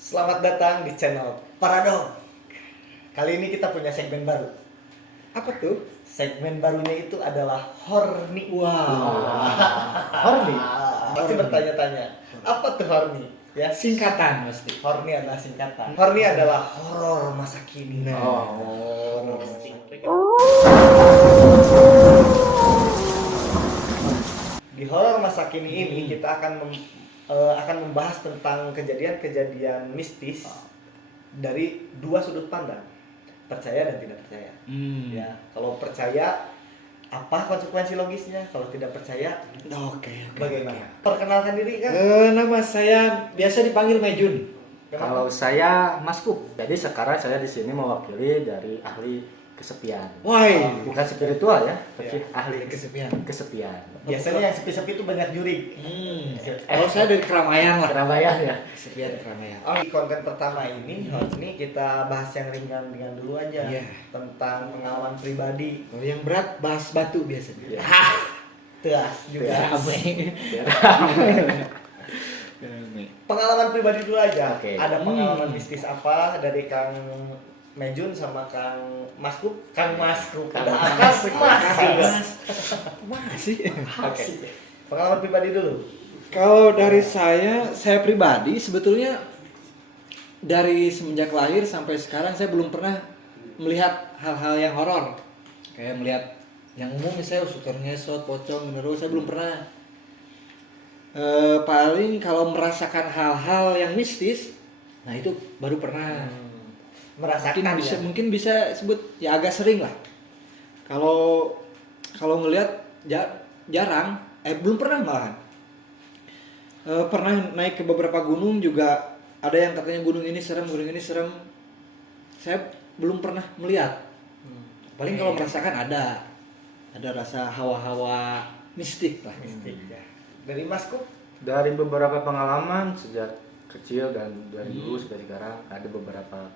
Selamat datang di channel Paradong. Kali ini kita punya segmen baru. Apa tuh? Segmen barunya itu adalah horny. Horny. Pasti bertanya-tanya, apa tuh horny? Ya, Singkatan pasti. horny adalah singkatan. Horny adalah horor masa kini. Oh. Di horor masa kini ini kita akan membahas tentang kejadian-kejadian mistis dari dua sudut pandang, percaya dan tidak percaya. Ya, kalau percaya apa konsekuensi logisnya? Kalau tidak percaya Oke. bagaimana? Perkenalkan diri kan? Nama saya biasa dipanggil Mejun. Kalau saya Mas Kup, jadi sekarang saya di sini mewakili dari ahli kesepian. Woi. Bukan spiritual ya, tapi Ya, ahli kesepian. kesepian. Biasanya yang sepi-sepi itu banyak juri. Kalau saya dari keramaian lah. Keramaian ya. Kesepian keramaian. Di konten pertama ini kita bahas yang ringan-ringan dulu aja. Iya. Tentang pengalaman pribadi. Kalau yang berat bahas batu biasanya. Iya. Teas juga. Biar Pengalaman pribadi dulu aja. Oke. Ada pengalaman mistis apa dari Kang Mejun sama Kang Maskup? Kang Maskup. Kang Ada Mas. Mas. Masih. Oke. Pengalaman pribadi dulu. Kalau dari saya pribadi sebetulnya dari semenjak lahir sampai sekarang saya belum pernah melihat hal-hal yang horor. Kayak melihat yang umum misalnya suster ngesot, pocong, genderuwo, saya belum pernah. Paling kalau merasakan hal-hal yang mistis, nah itu baru pernah. Merasakan Mungkin bisa sebut ya agak sering lah. Kalau ngelihat jarang, belum pernah malahan. Pernah naik ke beberapa gunung juga ada yang katanya gunung ini serem. Saya belum pernah melihat. Paling kalau merasakan ada rasa hawa-hawa mistik lah. mistik ya. Dari Maskup? dari beberapa pengalaman sejak kecil dan dari dulu sampai sekarang ada beberapa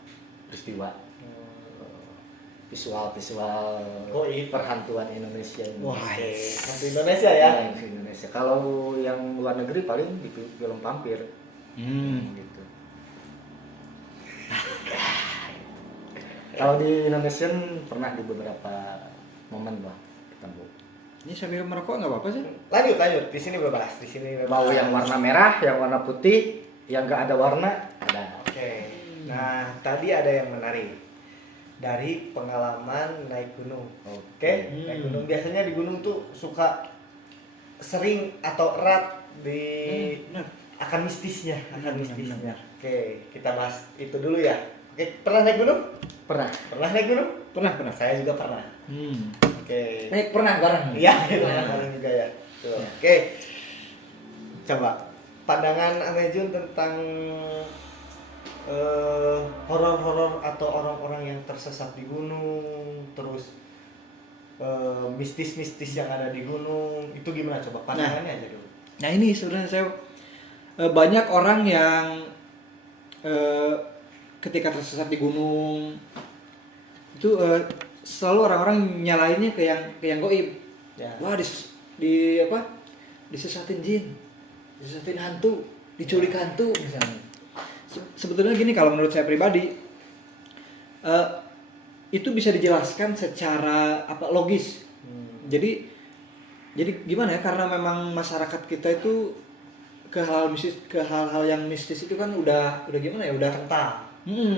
peristiwa visual Goib. perhantuan Indonesia ini. Wah, Hantu Indonesia ya. Yang di Indonesia. Kalau yang luar negeri paling di film vampir. Gitu. Kalau di Indonesia pernah di beberapa momen lah ketemu. Ini sambil merokok nggak apa-apa sih? Lanjut. Di sini bebas. Mau yang warna merah, yang warna putih, yang nggak ada warna ada. Oke. Nah, tadi ada yang menarik dari pengalaman naik gunung. Oke, naik gunung biasanya di gunung tuh suka sering atau erat di Benar. akan mistisnya. Benar. Oke, kita bahas itu dulu ya. Oke, pernah naik gunung? Pernah. Pernah naik gunung? Pernah. Saya juga pernah. Oke. Naik pernah bareng. Iya, pernah juga ya. Tuh. Oke. Coba pandangan Amejun tentang horor-horor atau orang-orang yang tersesat di gunung, terus mistis-mistis yang ada di gunung, itu gimana coba pandangannya aja dulu. Nah ini sebenarnya saya banyak orang yang ketika tersesat di gunung itu selalu orang-orang nyalainnya ke yang goib. Ya. Wah disesatin jin, disesatin hantu, diculik hantu misalnya. Sebetulnya gini, kalau menurut saya pribadi itu bisa dijelaskan secara logis. Jadi gimana ya, karena memang masyarakat kita itu ke hal-hal yang mistis itu kan udah gimana ya, udah Kental.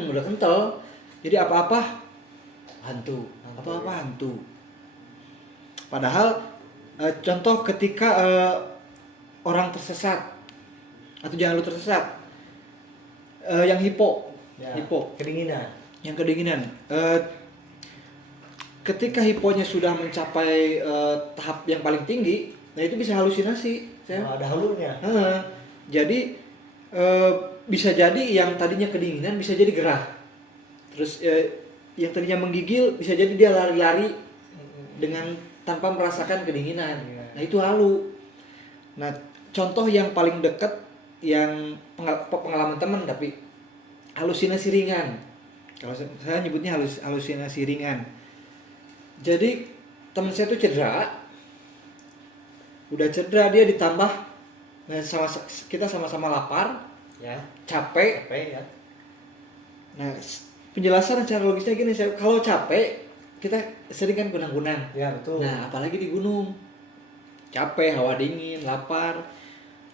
udah kental. Jadi apa-apa hantu. Padahal contoh ketika orang tersesat, atau jangan lu tersesat, yang hipo, Kedinginan. yang kedinginan. Ketika hiponya sudah mencapai tahap yang paling tinggi, nah itu bisa halusinasi. Ada halunya. Jadi bisa jadi yang tadinya kedinginan bisa jadi gerah. Terus yang tadinya menggigil bisa jadi dia lari-lari dengan tanpa merasakan kedinginan. Nah itu halu. Nah contoh yang paling dekat yang pengalaman teman tapi halusinasi ringan. Kalau saya nyebutnya halusinasi ringan. Jadi teman saya tuh cedera. Udah cedera dia ditambah, nah kita sama-sama lapar. Ya, capek. capek ya. Nah, penjelasan secara logisnya gini, kalau capek kita sering kan gunang-gunang. Ya, betul. Nah, apalagi di gunung. Capek, hawa dingin, lapar,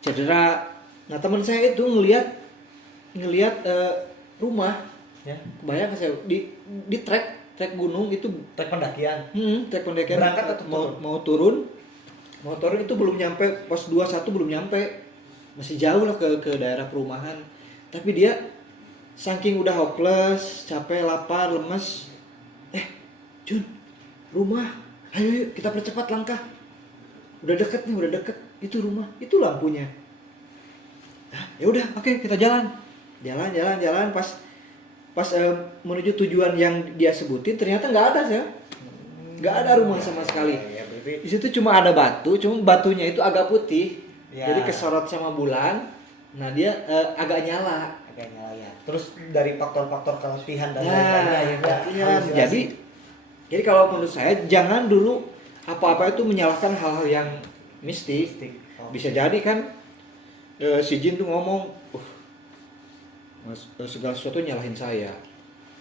cedera. Nah, teman saya itu ngelihat rumah, Ya, kebayang saya di trek gunung itu, trek pendakian. trek pendakian. Berangkat atau mau turun itu belum nyampe pos 21, belum nyampe, masih jauh lah ke daerah perumahan. Tapi dia saking udah hopeless, capek, lapar, lemes, Jun, rumah, ayo kita percepat langkah, udah deket nih, udah deket, itu rumah, itu lampunya. Nah, ya udah, oke, kita jalan pas menuju tujuan yang dia sebutin, ternyata nggak ada, nggak ada rumah sama sekali. Ya, berarti Di situ cuma ada batu, cuma batunya itu agak putih, Ya. jadi kesorot sama bulan. Nah, dia agak nyala. agak nyala ya. Terus dari faktor-faktor keletihan dan Nah, lain-lain akhirnya iya. halusinasi. Jadi kalau menurut saya jangan dulu apa-apa itu menyalahkan hal-hal yang mistis. Mistik. Oh. Bisa jadi kan si jin tuh ngomong, segala sesuatu nyalahin saya,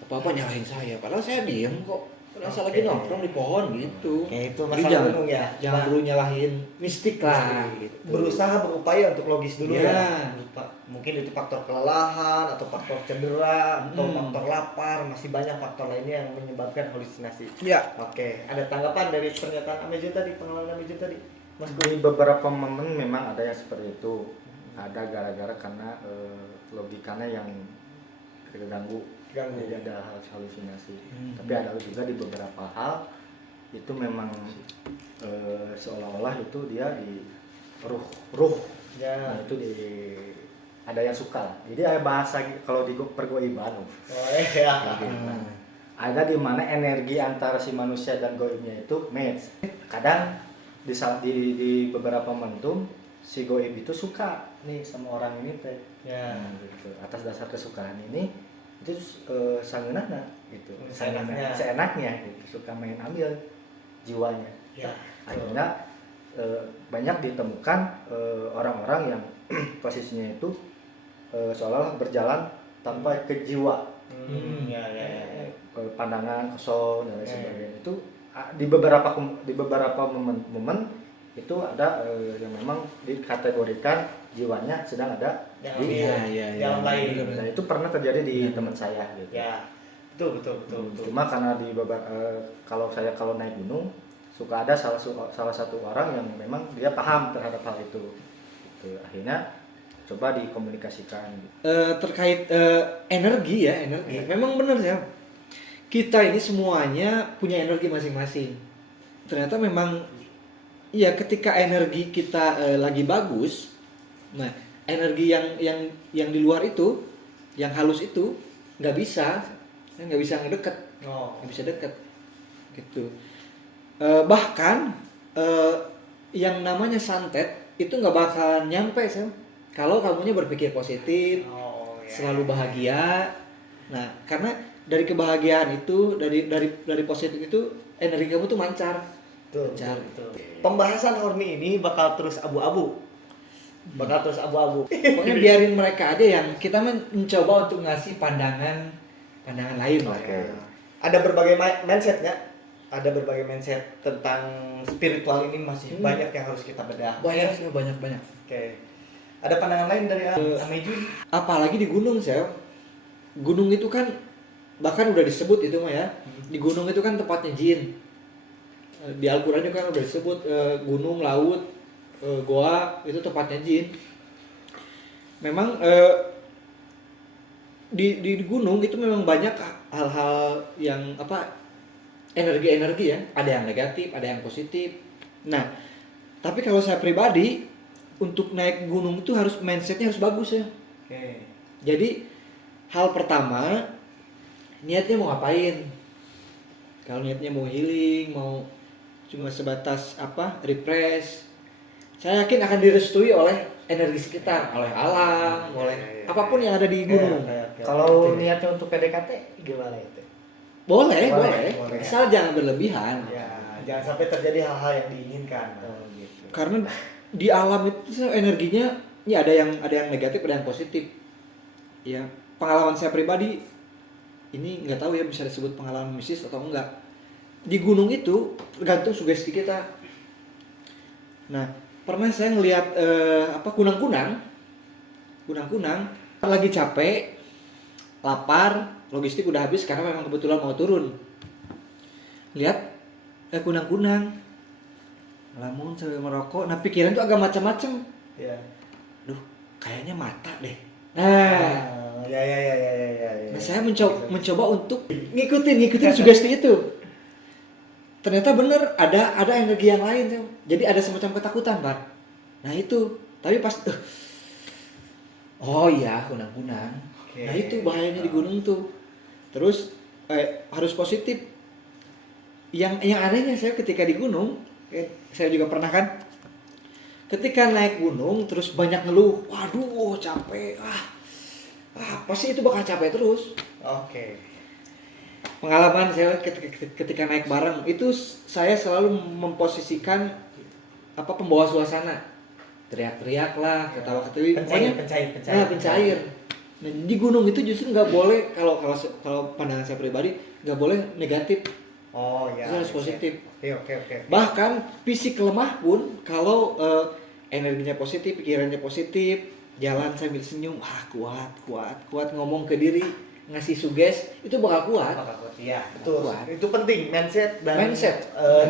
apa-apa nyalahin saya, padahal saya diem kok, padahal saya lagi nongkrong di pohon gitu. Oke, itu Jadi masalah gunung ya. jangan Nah, dulu nyalahin mistik lah. mistik. Gitu. Berusaha berupaya untuk logis dulu Ya. ya. Mungkin itu faktor kelelahan atau faktor cedera atau faktor lapar, masih banyak faktor lainnya yang menyebabkan halusinasi. Ya. Oke, ada tanggapan dari pernyataan Amejo tadi, pengalaman Amejo tadi, Mas Gun? Di beberapa momen memang ada yang seperti itu. Ada gara-gara karena logikanya yang terganggu, Ganggu. jadi ada halusinasi. Tapi ada juga di beberapa hal itu memang seolah-olah itu dia di ruh. Ya. Nah, itu ada yang suka. Jadi ada bahasa kalau di pergoiban. Oh iya. Ada di mana energi antara si manusia dan goibnya itu match. Kadang di beberapa momentum si goib itu suka nih sama orang ini teh. Ya. Gitu. Atas dasar kesukaan ini itu sangeunana gitu. Seenaknya. Seenaknya gitu. Suka main ambil jiwanya. Ya. Akhirnya banyak ditemukan orang-orang yang posisinya itu seolah berjalan tanpa kejiwa. Ya. Pandangan kosong dan lain Ya. sebagainya. Itu di beberapa momen itu ada yang memang dikategorikan jiwanya sedang ada Yang di yang lain. dan itu pernah terjadi di teman saya gitu. Ya. Betul. Cuma karena kalau naik gunung suka ada salah satu orang yang memang dia paham terhadap hal itu. Gitu. Akhirnya coba dikomunikasikan. Terkait energi ya, energi. Memang benar ya. Kita ini semuanya punya energi masing-masing. Ternyata memang ya ketika energi kita lagi bagus, nah energi yang di luar itu, yang halus itu nggak bisa ngedeket, nggak bisa deket, gitu. Bahkan yang namanya santet itu nggak bakal nyampe sih kalau kamunya berpikir positif, selalu bahagia. Nah, karena dari kebahagiaan itu, dari positif itu, energi kamu tuh mancar. Betul. Pembahasan Horni ini bakal terus abu-abu. Pokoknya biarin mereka aja, yang kita mencoba untuk ngasih pandangan lain lah. Oke. Ada berbagai mindsetnya. Ada berbagai mindset tentang spiritual ini, masih banyak yang harus kita bedah. Banyak. Oke. Ada pandangan lain dari Ameju? Apalagi di gunung, gunung itu kan bahkan udah disebut itu mah ya. Di gunung itu kan tempatnya jin. Di Al-Qur'an juga kan udah disebut gunung, laut, goa itu tempatnya jin. Memang di gunung itu memang banyak hal-hal yang energi-energi ya. Ada yang negatif, ada yang positif. Nah, tapi kalau saya pribadi untuk naik gunung itu mindsetnya harus bagus ya. Oke. Jadi hal pertama, niatnya mau ngapain? Kalau niatnya mau healing, mau cuma sebatas refresh, saya yakin akan direstui oleh energi sekitar, oleh alam, oleh apapun yang ada di gunung. Kalau niatnya untuk PDKT gimana itu? Boleh. Boleh. Asal jangan berlebihan. Ya, jangan sampai terjadi hal-hal yang diinginkan. Gitu. Karena di alam itu energinya ya ada yang negatif, ada yang positif. ya pengalaman saya pribadi ini nggak tahu ya bisa disebut pengalaman mistis atau enggak. Di gunung itu tergantung sugesti kita. Nah, pernah saya ngelihat kunang-kunang lagi capek, lapar, logistik udah habis karena memang kebetulan mau turun. Lihat kunang-kunang lamun sambil merokok, nah pikiran tuh agak macam-macam. Ya. Duh, kayaknya mata deh. Nah, Ya. nah saya mencoba untuk ngikutin sugesti itu. Ternyata bener ada energi yang lain. Jadi ada semacam ketakutan, Pak. Nah itu, tapi pas oh iya, kunang-kunang. Oke. Nah itu bahayanya di gunung tuh. Terus harus positif. Yang anehnya saya ketika di gunung, saya juga pernah kan. Ketika naik gunung terus banyak ngeluh, waduh capek, pasti itu bakal capek terus. Oke. Pengalaman saya ketika naik bareng itu saya selalu memposisikan pembawa suasana, teriak-teriak lah, ketawa-ketawi, pencair. Nah, di gunung itu justru nggak boleh, kalau pandangan saya pribadi nggak boleh negatif. Oh ya. Itu harus positif. Oke. Bahkan fisik lemah pun kalau energinya positif, pikirannya positif, jalan sambil senyum, kuat ngomong ke diri, ngasih suges, itu bakal kuat. Iya, betul. Kuat. Itu penting, mindset dan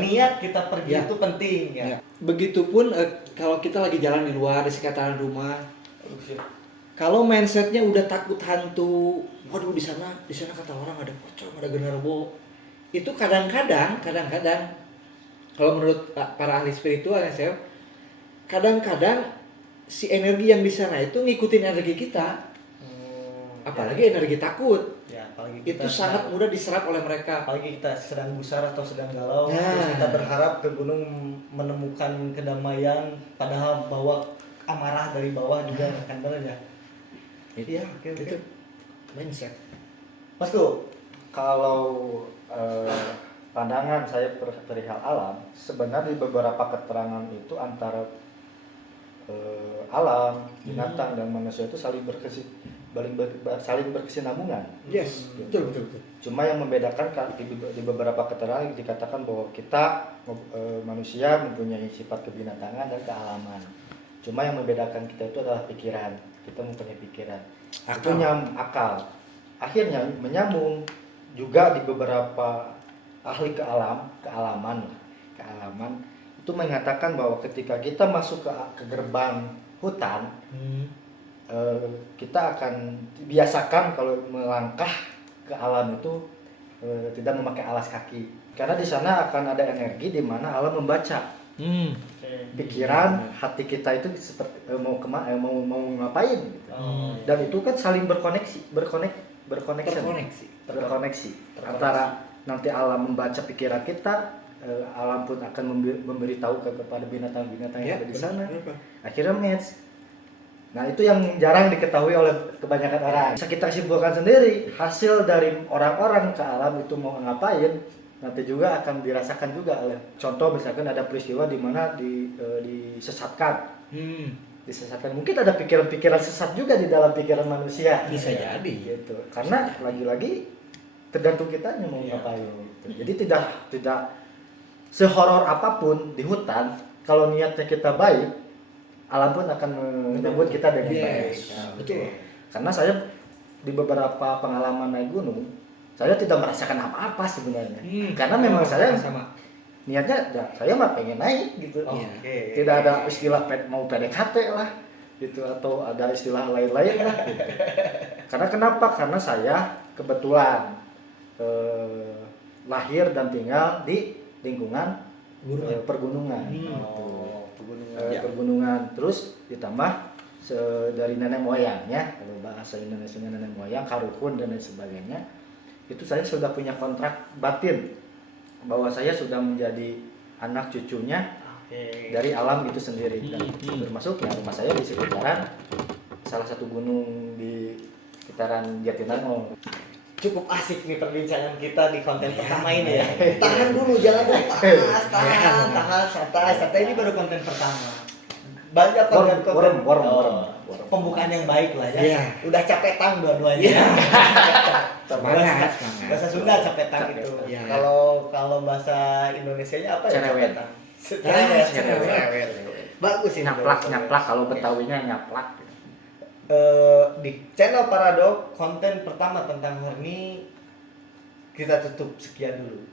niat kita pergi Ya. itu penting ya. Begitupun kalau kita lagi jalan di luar, di sekitaran rumah, kalau mindsetnya udah takut hantu, waduh di sana kata orang ada pocong, ada genderuwo, itu kadang-kadang kalau menurut para ahli spiritual ya saya, kadang-kadang si energi yang di sana itu ngikutin energi kita. Apalagi energi takut. Ya, apalagi Itu sangat mudah diserap oleh mereka. Apalagi kita sedang gusar atau sedang galau, Nah. terus kita berharap ke gunung menemukan kedamaian, padahal bawa amarah dari bawah juga akan ya. Iya, oke. Itu mindset. Masku, Kalau pandangan saya perihal alam, sebenarnya di beberapa keterangan itu antara alam, binatang dan manusia itu saling berkesinambungan. Yes, betul. Cuma yang membedakan di beberapa keterangan dikatakan bahwa kita manusia mempunyai sifat kebinatangan dan kealaman. Cuma yang membedakan kita itu adalah pikiran. Kita mempunyai pikiran. Itu akal. Akhirnya menyambung juga di beberapa ahli kealaman itu mengatakan bahwa ketika kita masuk ke gerbang hutan, kita akan biasakan kalau melangkah ke alam itu tidak memakai alas kaki, karena di sana akan ada energi di mana alam membaca pikiran hati kita itu seperti mau ngapain gitu. Dan itu kan saling berkoneksi antara nanti alam membaca pikiran kita, alam pun akan memberitahu kepada binatang-binatang yang ada di sana. Akhirnya match. Nah, itu yang jarang diketahui oleh kebanyakan orang. Bisa kita simpulkan sendiri, hasil dari orang-orang ke alam itu mau ngapain nanti juga akan dirasakan juga oleh, contoh misalkan ada peristiwa di mana disesatkan. Disesatkan, mungkin ada pikiran-pikiran sesat juga di dalam pikiran manusia. Bisa jadi gitu. Karena lagi-lagi tergantung kitanya mau ngapain gitu. Jadi tidak sehoror apapun di hutan, kalau niatnya kita baik, alam pun akan menyambut kita dengan baik. Betul. Karena saya di beberapa pengalaman naik gunung, saya tidak merasakan apa-apa sebenarnya. Karena memang saya sama. Niatnya saya mah pengen naik gitu. Tidak ada istilah mau PDKT lah gitu, atau ada istilah lain-lain lah gitu. Karena kenapa? Karena saya kebetulan lahir dan tinggal di lingkungan pergunungan. Pergunungan, terus ditambah dari nenek moyangnya, kalau bahasa Indonesia nenek moyang, karuhun dan lain sebagainya, itu saya sudah punya kontrak batin bahwa saya sudah menjadi anak cucunya dari alam itu sendiri. Dan termasuk ya rumah saya di sekitaran salah satu gunung di sekitaran Jatinangor. Cukup asik nih perbincangan kita di konten pertama ini ya. Tahan dulu, jangan dulu, tahan, santai. Ini baru konten pertama. Banyak konten. Warm. pembukaan yang baik lah ya. Iya. Udah capetang dua-duanya. Iya. Bahasa, Semangat. bahasa Sunda capetang itu. Iya. Kalau bahasa Indonesianya apa ya? Cerewet. Capetang. Cerewet. Cerewet. Bagus ini. Nyaplak kalau Betawinya nyaplak. Di channel Paradok konten pertama tentang herni kita tutup sekian dulu.